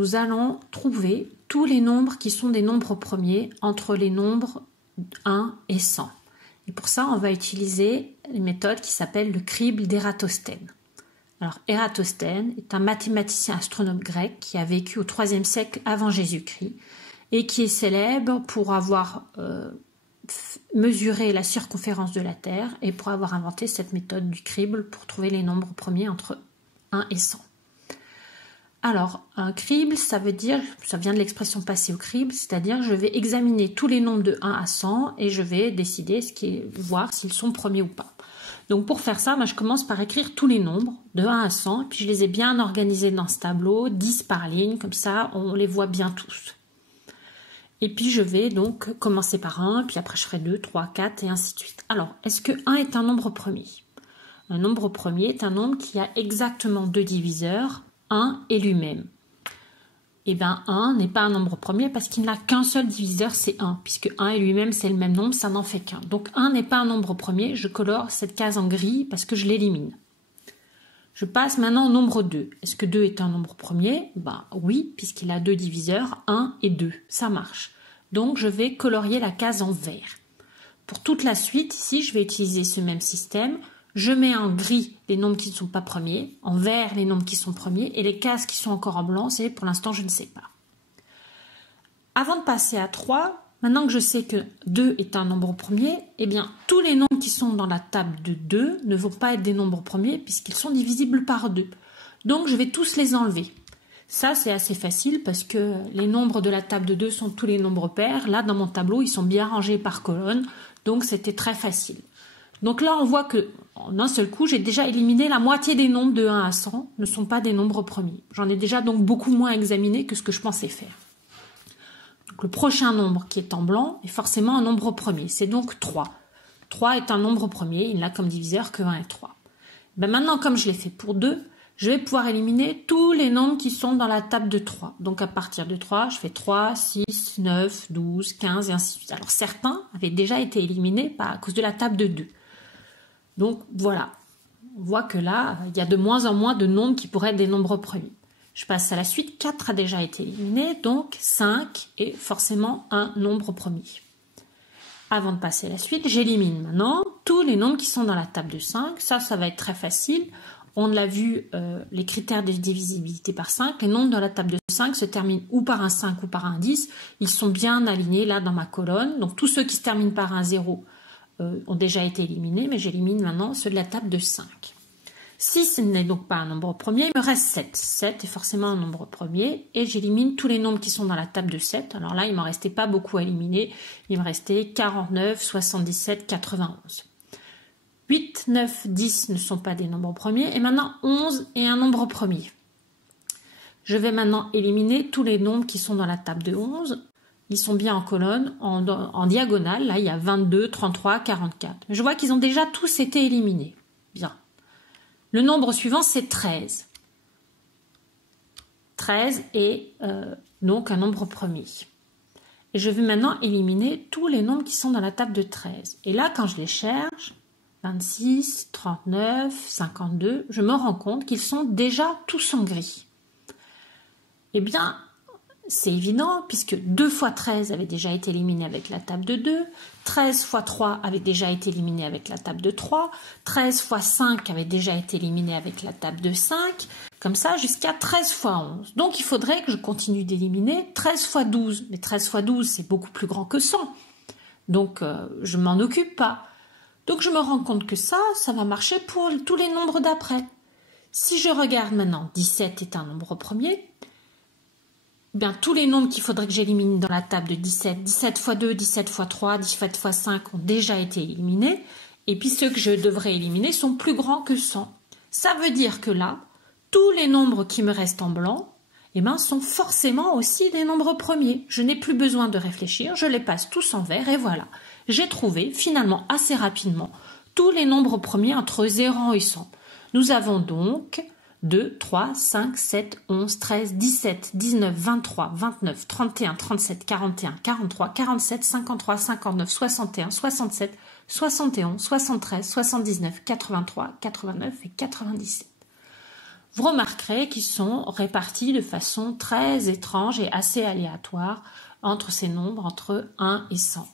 nous allons trouver tous les nombres qui sont des nombres premiers entre les nombres 1 et 100. Et pour ça, on va utiliser une méthode qui s'appelle le crible d'Ératosthène. Alors, Ératosthène est un mathématicien astronome grec qui a vécu au IIIe siècle avant Jésus-Christ et qui est célèbre pour avoir mesuré la circonférence de la Terre et pour avoir inventé cette méthode du crible pour trouver les nombres premiers entre 1 et 100. Alors, un crible, ça veut dire, ça vient de l'expression passer au crible, c'est-à-dire je vais examiner tous les nombres de 1 à 100 et je vais décider voir s'ils sont premiers ou pas. Donc pour faire ça, moi, je commence par écrire tous les nombres de 1 à 100, et puis je les ai bien organisés dans ce tableau, 10 par ligne, comme ça on les voit bien tous. Et puis je vais donc commencer par 1, puis après je ferai 2, 3, 4 et ainsi de suite. Alors, est-ce que 1 est un nombre premier? Un nombre premier est un nombre qui a exactement 2 diviseurs, 1 et lui-même. Et bien 1 n'est pas un nombre premier parce qu'il n'a qu'un seul diviseur, c'est 1, puisque 1 et lui-même c'est le même nombre, ça n'en fait qu'un. Donc 1 n'est pas un nombre premier, je colore cette case en gris parce que je l'élimine. Je passe maintenant au nombre 2. Est-ce que 2 est un nombre premier? Ben oui, puisqu'il a 2 diviseurs, 1 et 2, ça marche. Donc je vais colorier la case en vert. Pour toute la suite, ici je vais utiliser ce même système. Je mets en gris les nombres qui ne sont pas premiers, en vert les nombres qui sont premiers, et les cases qui sont encore en blanc, c'est pour l'instant je ne sais pas. Avant de passer à 3, maintenant que je sais que 2 est un nombre premier, eh bien tous les nombres qui sont dans la table de 2 ne vont pas être des nombres premiers puisqu'ils sont divisibles par 2. Donc je vais tous les enlever. Ça c'est assez facile parce que les nombres de la table de 2 sont tous les nombres pairs. Là dans mon tableau ils sont bien rangés par colonne, donc c'était très facile. Donc là, on voit que en un seul coup, j'ai déjà éliminé la moitié des nombres de 1 à 100 ne sont pas des nombres premiers. J'en ai déjà donc beaucoup moins examiné que ce que je pensais faire. Donc le prochain nombre qui est en blanc est forcément un nombre premier. C'est donc 3. 3 est un nombre premier, il n'a comme diviseur que 1 et 3. Ben maintenant, comme je l'ai fait pour 2, je vais pouvoir éliminer tous les nombres qui sont dans la table de 3. Donc à partir de 3, je fais 3, 6, 9, 12, 15 et ainsi de suite. Alors certains avaient déjà été éliminés à cause de la table de 2. Donc voilà, on voit que là, il y a de moins en moins de nombres qui pourraient être des nombres premiers. Je passe à la suite, 4 a déjà été éliminé, donc 5 est forcément un nombre premier. Avant de passer à la suite, j'élimine maintenant tous les nombres qui sont dans la table de 5. Ça va être très facile. On l'a vu, les critères de divisibilité par 5, les nombres dans la table de 5 se terminent ou par un 5 ou par un 10. Ils sont bien alignés là dans ma colonne. Donc tous ceux qui se terminent par un 0 ont déjà été éliminés, mais j'élimine maintenant ceux de la table de 5. Si ce n'est donc pas un nombre premier, il me reste 7. 7 est forcément un nombre premier, et j'élimine tous les nombres qui sont dans la table de 7. Alors là, il ne m'en restait pas beaucoup à éliminer. Il me restait 49, 77, 91. 8, 9, 10 ne sont pas des nombres premiers, et maintenant 11 est un nombre premier. Je vais maintenant éliminer tous les nombres qui sont dans la table de 11. Ils sont bien en colonne, en diagonale. Là, il y a 22, 33, 44. Je vois qu'ils ont déjà tous été éliminés. Bien. Le nombre suivant, c'est 13. 13 est donc un nombre premier. Et je vais maintenant éliminer tous les nombres qui sont dans la table de 13. Et là, quand je les cherche, 26, 39, 52, je me rends compte qu'ils sont déjà tous en gris. Eh bien, c'est évident, puisque 2 fois 13 avait déjà été éliminé avec la table de 2, 13 fois 3 avait déjà été éliminé avec la table de 3, 13 fois 5 avait déjà été éliminé avec la table de 5, comme ça jusqu'à 13 fois 11. Donc il faudrait que je continue d'éliminer 13 fois 12. Mais 13 fois 12, c'est beaucoup plus grand que 100. Donc je ne m'en occupe pas. Donc je me rends compte que ça va marcher pour tous les nombres d'après. Si je regarde maintenant, 17 est un nombre premier, bien, tous les nombres qu'il faudrait que j'élimine dans la table de 17, 17 fois 2, 17 fois 3, 17 fois 5 ont déjà été éliminés. Et puis ceux que je devrais éliminer sont plus grands que 100. Ça veut dire que là, tous les nombres qui me restent en blanc sont forcément aussi des nombres premiers. Je n'ai plus besoin de réfléchir, je les passe tous en vert et voilà. J'ai trouvé finalement assez rapidement tous les nombres premiers entre 0 et 100. Nous avons donc 2, 3, 5, 7, 11, 13, 17, 19, 23, 29, 31, 37, 41, 43, 47, 53, 59, 61, 67, 71, 73, 79, 83, 89 et 97. vous remarquerez qu'ils sont répartis de façon très étrange et assez aléatoire entre ces nombres, entre 1 et 100.